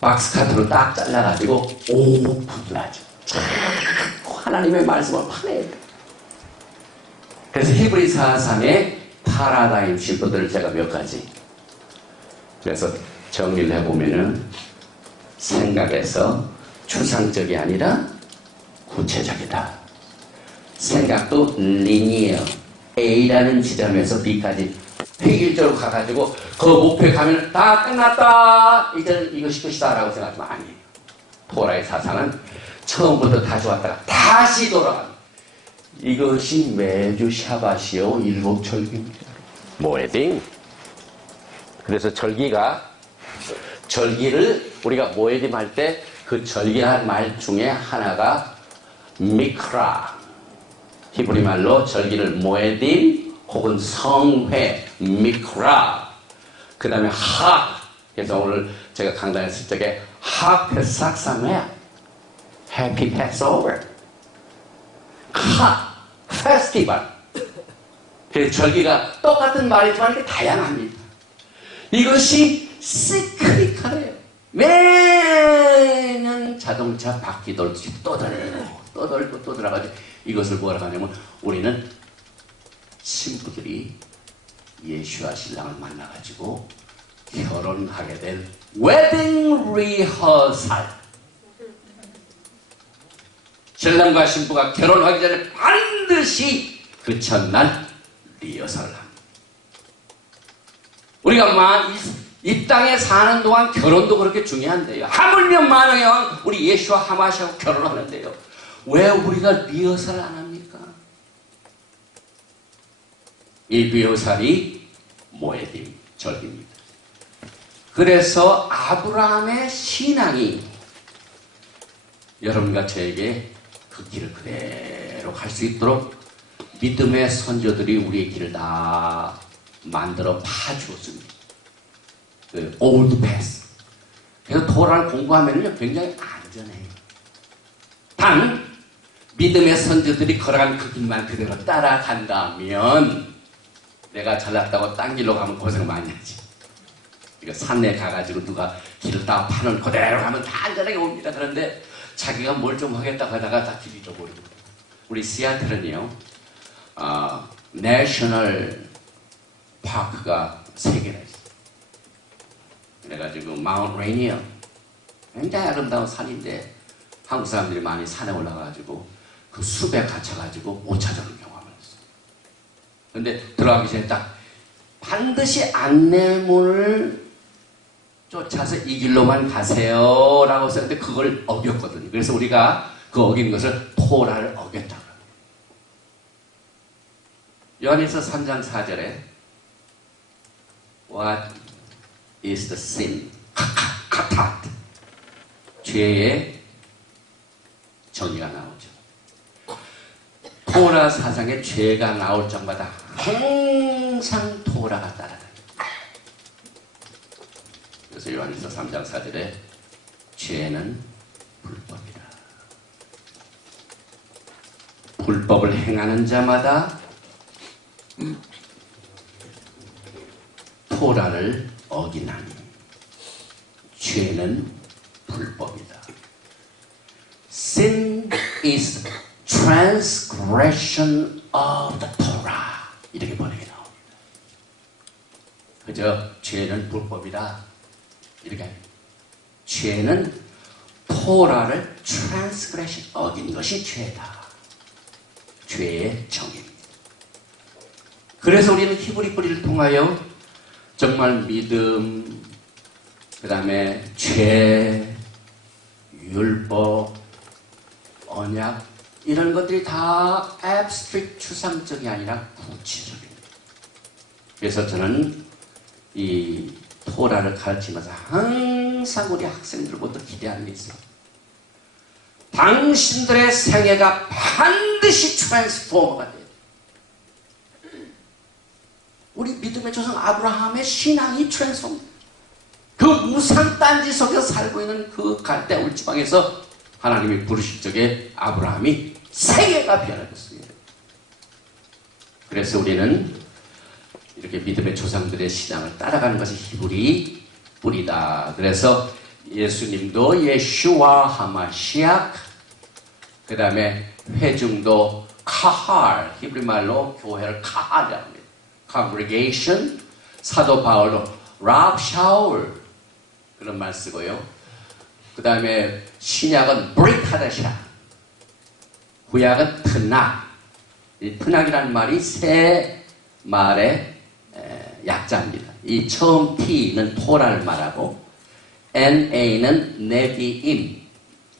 박스 카트로 딱 잘라가지고 오픈을 하죠. 하나님의 말씀을 파내야 돼요. 그래서 히브리 사상의 파라다임 시프트를 제가 몇 가지, 그래서 정리를 해보면은 생각에서 추상적이 아니라 구체적이다. 생각도 리니어, A라는 지점에서 B까지 획일적으로 가가지고 그 목표에 가면 다 끝났다. 이제는 이것이 끝이다 라고 생각하지만 아니에요. 토라의 사상은 처음부터 다시 왔다가 다시 돌아갑니다. 이것이 매주 샤바시오 일곱 절기입니다. 모에딩. 그래서 절기를 우리가 모에딩 할 때 그 절기한 말 중에 하나가 미크라. 히브리 말로 절기를 모에딩 혹은 성회 미크라. 그 다음에 하. 그래서 오늘 제가 강단했을 적에 하 페삭 사메 해피 패스오버 하 페스티벌. 그래서 절기가 똑같은 말이지만 이게 다양합니다. 이것이 시크릿하래요. 매년 자동차 바퀴 돌듯이 떠들고 떠들어가지고 이것을 뭐라고 하냐면 우리는 신부들이 예수와 신랑을 만나가지고 결혼하게 된 웨딩 리허설. 신랑과 신부가 결혼하기 전에 반드시 그 첫날 리허설을 합니다. 우리가 이 땅에 사는 동안 결혼도 그렇게 중요한데요. 하물며 만왕의 왕 우리 예수와 하마시하고 결혼하는데요. 왜 우리가 리허설을 안 합니까? 이 리허설이 모에dim 절기입니다. 그래서 아브라함의 신앙이 여러분과 저에게 그 길을 그대로 갈 수 있도록 믿음의 선조들이 우리의 길을 다 만들어 파주었습니다. 그 old path. 그래서 토라를 공부하면요 굉장히 안전해요. 단 믿음의 선조들이 걸어간 그 길만 그대로 따라간다면 내가 잘났다고 딴 길로 가면 고생 많이 하지. 이거 산에 가가지고 누가 길을 다 파는 그대로 가면 다 안전하게 옵니다. 그런데 자기가 뭘 좀 하겠다고 하다가 다 길 잃어버리고. 우리 시애틀은요 내셔널 파크가 3개나 있어요. 그래가지고 마운트 레이니어 굉장히 아름다운 산인데 한국 사람들이 많이 산에 올라가가지고 그 숲에 갇혀가지고 못 찾아오는 경우가 많았어요. 근데 들어가기 전에 딱 반드시 안내문을 쫓아서 이 길로만 가세요 라고 했는데 그걸 어겼거든요. 그래서 우리가 그 어긴 것을 토라를 어겼다고. 요한일서 3장 4절에 What is the sin? 카ታት. 죄의 정의가 나오죠. 토라 사상에 죄가 나올 적마다 항상 토라가 따라다닙니다. 그래서 요한일서 3장 4절에 죄는 불법이다. 불법을 행하는 자마다 토라를 어기나니 죄는 불법이다. Sin is transgression of the Torah. 이렇게 번역이 나옵니다. 그저 죄는 불법이다. 이렇게 죄는 토라를 transgression 어긴 것이 죄다. 죄의 정의입니다. 그래서 우리는 히브리 뿌리를 통하여 정말 믿음, 그 다음에 죄, 율법, 언약 이런 것들이 다 abstract 추상적이 아니라 구체적입니다. 그래서 저는 이 토라를 가르치면서 항상 우리 학생들부터 기대하는 게 있어요. 당신들의 생애가 반드시 트랜스포머가 돼요. 우리 믿음의 조상 아브라함의 신앙이 트랜스포머. 그 무상 딴지 속에서 살고 있는 그 갈대울 지방에서 하나님이 부르실 적에 아브라함이 생애가 변화됐습니다. 그래서 우리는 이렇게 믿음의 조상들의 신앙을 따라가는 것이 히브리 뿌리다. 그래서 예수님도 예슈와 하마시악, 그 다음에 회중도 카할, 히브리 말로 교회를 카할이라고 합니다. congregation, 사도 바울로 랍샤울 그런 말 쓰고요. 그 다음에 신약은 브리타다샤, 구약은 트낙. 이 트낙이라는 말이 세 말의 약자입니다. 이 처음 T는 토라를 말하고 NA는 네비임.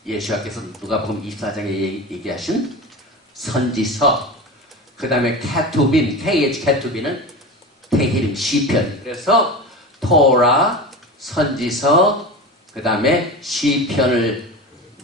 예수와께서 누가복음 24장에 얘기하신 선지서. 그 다음에 케투빈, 케투빈은 테히림, 시편. 그래서 토라, 선지서, 그 다음에 시편을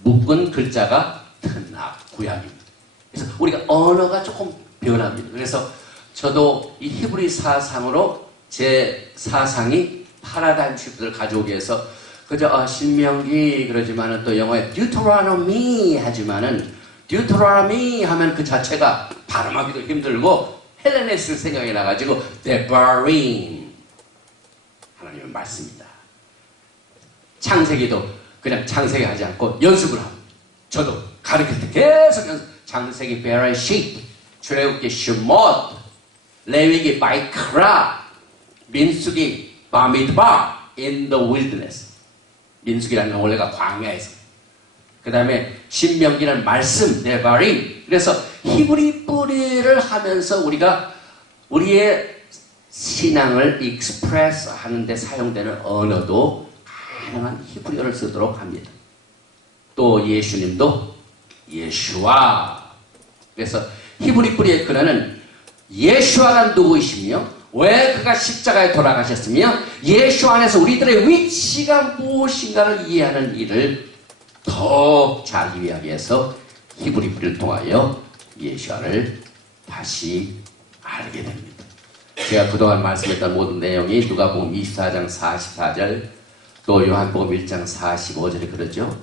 묶은 글자가 트낙, 구약입니다. 그래서 우리가 언어가 조금 변합니다. 그래서 저도 이 히브리 사상으로 제 사상이 파라다임 시프트를 가져오기 위해서 그저 신명기 그러지만은 또 영어에 Deuteronomy 하지만은 Deuteronomy 하면 그 자체가 발음하기도 힘들고 헬레네스 생각이 나가지고 데바림 하나님의 말씀이다. 창세기도 그냥 창세기 하지 않고 연습을 하고 저도 가르칠 때 계속 연습. 창세기 베레시트, 출애굽기 슈못, 레위기 바이크라, 민수기 바미드바 in the wilderness. 민수기라는 건 원래가 광야에서. 그 다음에 신명기는 말씀, 네바림. 그래서 히브리 뿌리를 하면서 우리가 우리의 신앙을 익스프레스 하는데 사용되는 언어도 가능한 히브리어를 쓰도록 합니다. 또 예수님도 예슈아. 그래서 히브리 뿌리의 근원은 예슈아가 누구이시며 왜 그가 십자가에 돌아가셨으며 예수 안에서 우리들의 위치가 무엇인가를 이해하는 일을 더 잘 이해하기 위해서 히브리 뿌리를 통하여 예수아를 다시 알게 됩니다. 제가 그동안 말씀했던 모든 내용이 누가복음 24장 44절 또 요한복음 1장 45절에 그러죠.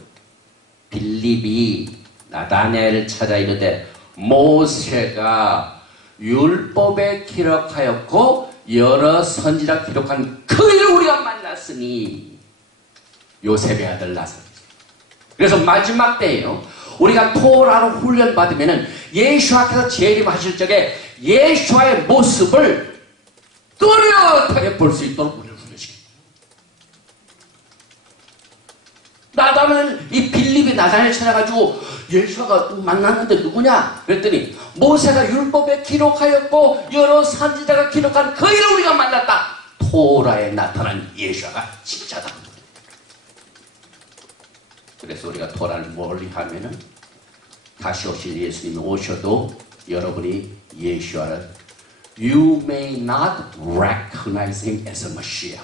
빌립이 나다나엘을 찾아 이르되 모세가 율법에 기록하였고 여러 선지자 기록한 그 일을 우리가 만났으니 요셉의 아들 나사렛. 그래서 마지막 때에요. 우리가 토라로 훈련받으면 예수와께서 재림하실 적에 예수와의 모습을 뚜렷하게 볼 수 있도록 우리를 훈련시킵니다. 나다면 이 빌립이 나단을 찾아가지고 예수가 만났는데 누구냐? 그랬더니 모세가 율법에 기록하였고 여러 선지자가 기록한 그 일을 우리가 만났다. 토라에 나타난 예수가 진짜다. 그래서 우리가 토라를 멀리 하면은 다시 오실 예수님이 오셔도 여러분이 예수를 You may not recognize him as a Messiah.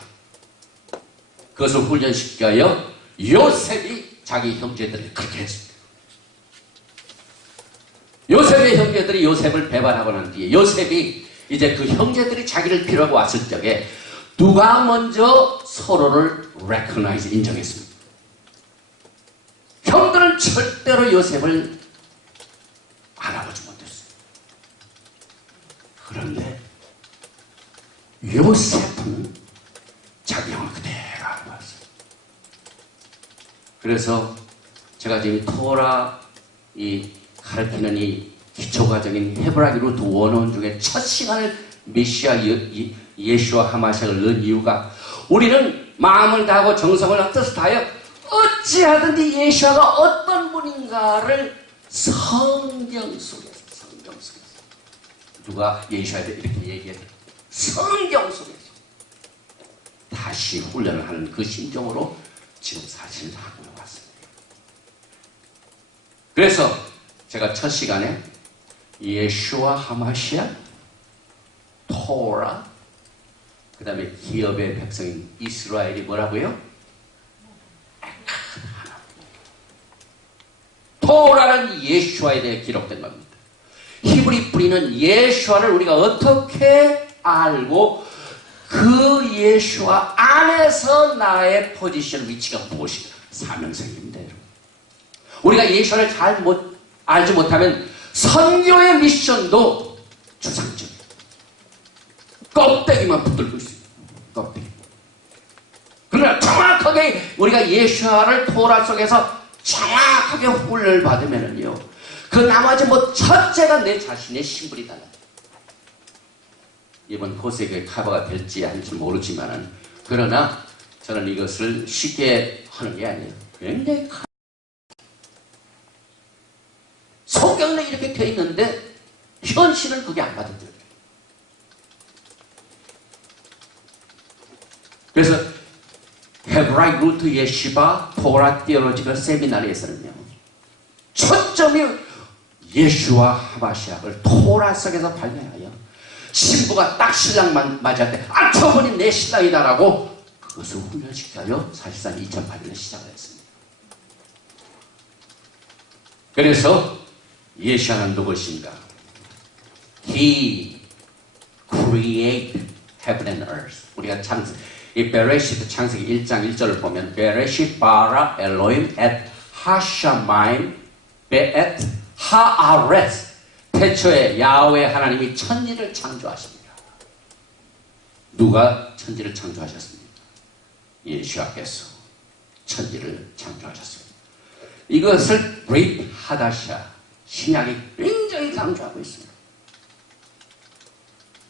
그것을 훈련시켜요. 요셉이 자기 형제들을 그렇게 했습니다. 요셉의 형제들이 요셉을 배반하고 난 뒤에 요셉이 이제 그 형제들이 자기를 필요하고 왔을 적에 누가 먼저 서로를 recognize, 인정했습니다. 형들은 절대로 요셉을 알아보지 못했어요. 그런데 요셉은 자기 형을 그대로 알아봤어요. 그래서 제가 지금 토라 가르치는 이 기초과정인 헤브라기 루트 101 중에 첫 시간을 메시아 예수와 하마시아를 넣은 이유가 우리는 마음을 다하고 정성을 뜻을 다하여 어찌하든지 예수가 어떤 분인가를 성경 속에서 누가 예수에 대해 이렇게 얘기해요. 성경 속에서 다시 훈련을 하는 그 심정으로 지금 사실을 하고 왔습니다. 그래서 제가 첫 시간에 예수와 하마시아, 토라, 그 다음에 기업의 백성인 이스라엘이 뭐라고요? 토라는 예수와에 대해 기록된 겁니다. 히브리 뿌리는 예수와를 우리가 어떻게 알고 그 예수와 안에서 나의 포지션, 위치가 무엇인가? 사명생입니다, 여러분. 우리가 예수를 잘 알지 못하면 선교의 미션도 추상적이에요. 껍데기만 붙들고 있어요. 껍데기. 그러나 정확하게 우리가 예수와를 토라 속에서 정확하게 훈련을 받으면요, 그 나머지 첫째가 내 자신의 신분이다. 이번 고세교회 커버가 될지 아닐지 모르지만은, 그러나 저는 이것을 쉽게 하는 게 아니에요. 굉장히 성경에 이렇게 되어 있는데 현실은 그게 안 받아들여요. 그래서 헤브라이 루트 예시바 토라 티올로지컬 세미나리에서는요, 초점이 예슈와 하마시아를 토라 속에서 발견하여 신부가 딱 신랑만 맞이할 때 저분이 내 신랑이다라고 그것을 훈련시켜요. 사실상 2008년에 시작을 했습니다. 그래서 예시아는 누구신가? He created heaven and earth. 우리가 이 베레시트 창세기 1장 1절을 보면 베레시트 바라 엘로임 앳 하샤마임 베엣 하아렛. 태초에 야훼 하나님이 천지를 창조하십니다. 누가 천지를 창조하셨습니까? 예수께서 천지를 창조하셨습니다. 이것을 브릿 하다샤 신약이 굉장히 강조하고 있습니다.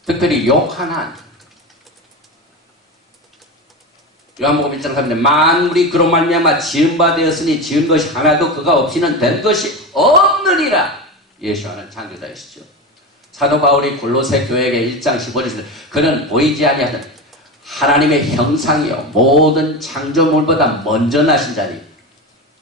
특별히 요한복음 1장 3절에 만물이 그로 말미암아 지은 바 되었으니 지은 것이 하나도 그가 없이는 된 것이 없느니라. 예수와는 창조자이시죠. 사도 바울이 골로새 교회에게 1장 15절에서 그는 보이지 아니하던 하나님의 형상이요 모든 창조물보다 먼저 나신 자니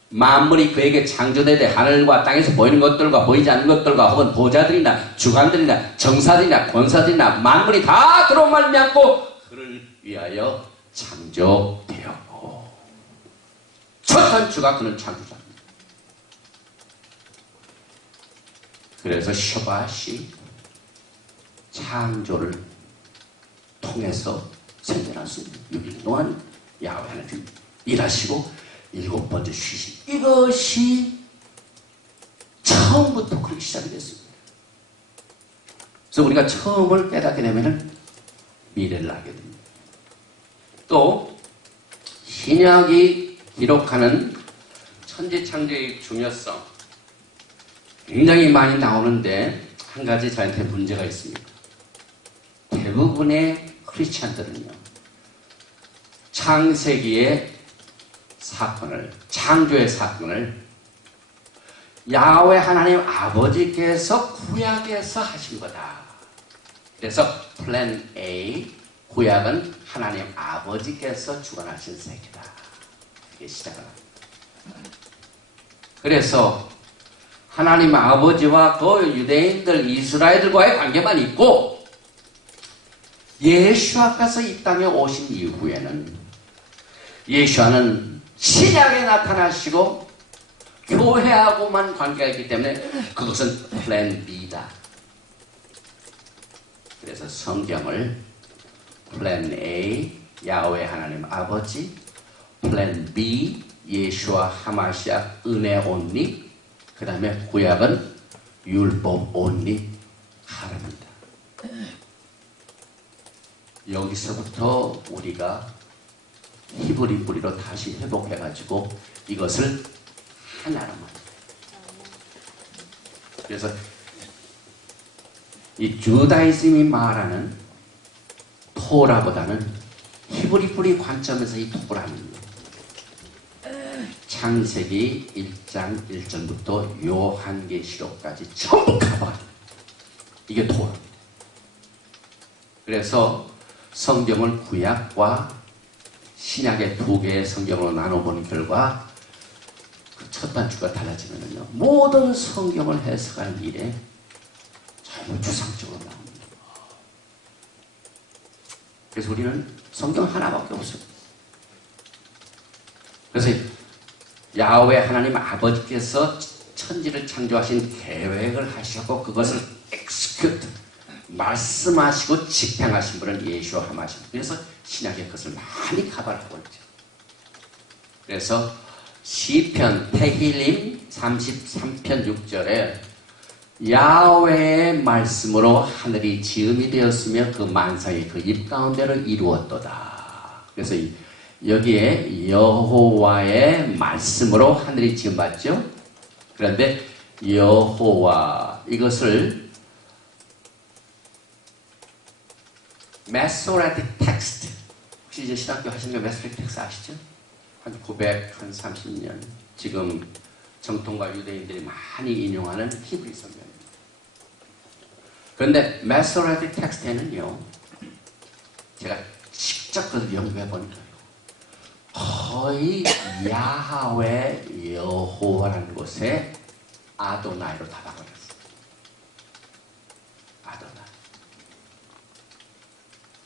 만물이 그에게 창조되되 하늘과 땅에서 보이는 것들과 보이지 않는 것들과 혹은 보좌들이나 주관들이나 정사들이나 권사들이나 만물이 다 그로 말미암고 그를 위하여 창조되었고 첫 단추가 그는 창조자입니다. 그래서 샤밧이 창조를 통해서 생겨났습니다. 6일 동안 야훼 하나님 일하시고 7번째 쉬신 이것이 처음부터 그렇게 시작이 됐습니다. 그래서 우리가 처음을 깨닫게 되면 미래를 알게 됩니다. 또 신약이 기록하는 천지창조의 중요성 굉장히 많이 나오는데 한 가지 저한테 문제가 있습니다. 대부분의 크리스찬들은요 창세기의 사건을 창조의 사건을 야훼 하나님 아버지께서 구약에서 하신 거다. 그래서 플랜 A 구약은 하나님 아버지께서 주관하신 세계다. 이게 시작을 합니다. 그래서 하나님 아버지와 그 유대인들 이스라엘들과의 관계만 있고 예수와께서 이 땅에 오신 이후에는 예수와는 신약에 나타나시고 교회하고만 관계가 있기 때문에 그것은 플랜 B다. 그래서 성경을 플랜 A 야훼 하나님 아버지, 플랜 B 예수와 하마시아 은혜 온리, 그 다음에 구약은 율법 온리 하랍니다. 여기서부터 우리가 히브리 뿌리로 다시 회복해가지고 이것을 하나로만. 그래서 이 주다이즘이 말하는 토라보다는 히브리 뿌리 관점에서 이 토라는 창세기 1장 1절부터 요한계시록까지 전부 커버합니다. 이게 토라. 그래서 성경을 구약과 신약의 두 개의 성경으로 나눠본 결과 그 첫 단추가 달라지면요 모든 성경을 해석하는 일에 잘못 추상적으로 나옵니다. 그래서 우리는 성경 하나밖에 없어요. 그래서 야훼 하나님 아버지께서 천지를 창조하신 계획을 하셨고 그것을 execute 말씀하시고 집행하신 분은 예수와 하마시아. 그래서 신약의 것을 많이 가발하고 있죠. 그래서 시편 테힐림 33편 6절에 야훼의 말씀으로 하늘이 지음이 되었으며 그 만상이 그 입 가운데로 이루었도다. 그래서 여기에 여호와의 말씀으로 하늘이 지음받죠. 그런데 여호와 이것을 메소레틱 텍스트 혹시 이제 신학교 하신 거 메소레틱 텍스트 아시죠? 한 930년 지금 정통과 유대인들이 많이 인용하는 히브리 성경입니다. 그런데 메소레틱 텍스트에는요 제가 직접 그걸 연구해 보니까 거의 야하웨 여호와라는 곳에 아도나이로 다 바꿔놨어요. 아도나이.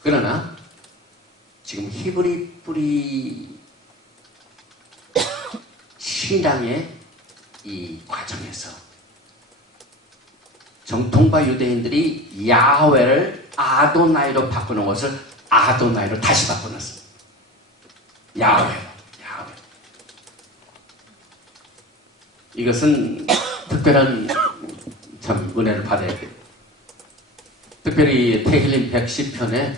그러나 지금 히브리 뿌리 신앙의 이 과정에서 정통파 유대인들이 야훼를 아도나이로 바꾸는 것을 아도나이로 다시 바꿔놨어요. 야훼. 이것은 특별한 참 은혜를 받아야 돼요. 특별히 테힐림 110편에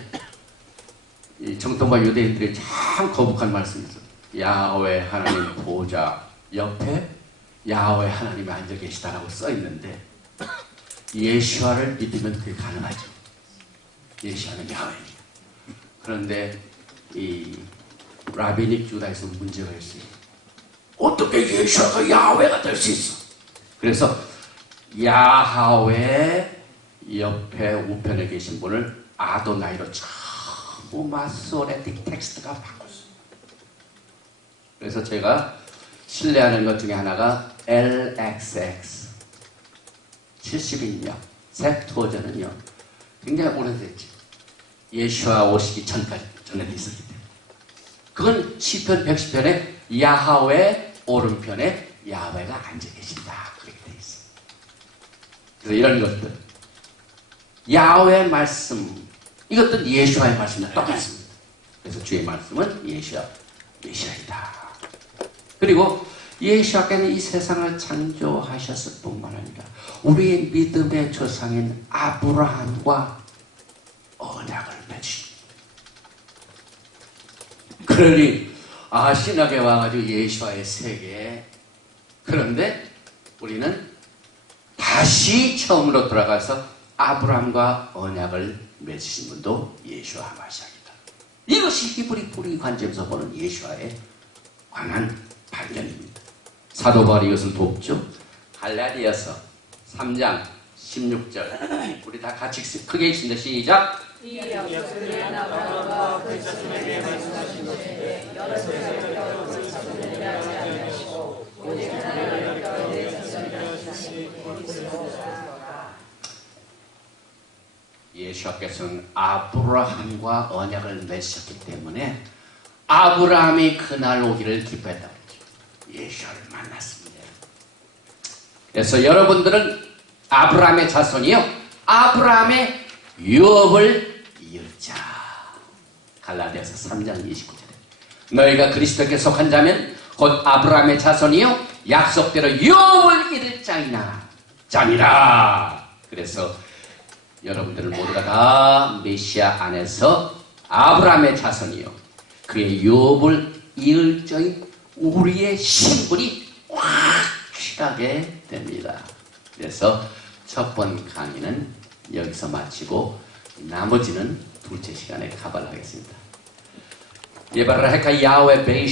정통파 유대인들이 참 거북한 말씀이 있어요. 야훼 하나님 보좌 옆에 야훼 하나님이 앉아 계시다라고 써 있는데 예수와를 믿으면 그게 가능하죠. 예수와는 야훼니까. 그런데 이 라비닉 주다에서 문제가 있어요. 어떻게 예수와가 야훼가 될 수 있어? 그래서 야훼 옆에 우편에 계신 분을 아도나이로 전부 마소레틱 텍스트가 바꿨어요. 그래서 제가 신뢰하는 것 중에 하나가 LXX 70인역 셉투어전은요 굉장히 오래됐죠. 예수와 오시기 전에 있었기 때문에. 그건 시편 110편에 야훼 오른편에 야훼가 앉아 계신다 그렇게 돼 있어요. 그래서 이런 것들 야훼 말씀 이것도 예수와의 말씀과 똑같습니다. 그래서 주의 말씀은 예수와 메시아이다. 그리고 예수께는 이 세상을 창조하셨을 뿐만 아니라 우리의 믿음의 조상인 아브라함과 언약을 맺으십니다. 그러니 신학에 와가지고 예수와의 세계. 그런데 우리는 다시 처음으로 돌아가서 아브라함과 언약을 맺으신 분도 예수와 마시아입니다. 이것이 히브리 뿌리 관점에서 보는 예수와의 관한 발견입니다. 사도 바울이 이것을 돕죠. 갈라디아서 3장 16절 우리 다 같이 크게 읽습니다. 시작. 이 약속은 아브라함과 그 자손에게 말씀하신 것인데 여러 세대로 그 자손에게 하지 아니하시고 오직 하나님의 가운데 자손이라 하시니 예수께서는 아브라함과 언약을 맺으셨기 때문에 아브라함이 그날 오기를 기뻐했다고 했죠. 예수를 만났습니다. 그래서 여러분들은 아브라함의 자손이요 아브라함의 유업을 이을자. 갈라디아서 3장 29절에 너희가 그리스도께 속한 자면 곧 아브라함의 자손이요 약속대로 유업을 이룰 자니라. 그래서 여러분들은 모두가 다 메시아 안에서 아브라함의 자손이요 그의 유업을 이을 자인 우리의 신분이 확실하게 됩니다. 그래서 첫 번 강의는 여기서 마치고 나머지는 둘째 시간에 가발하겠습니다. 예바라헤카 야훼 베이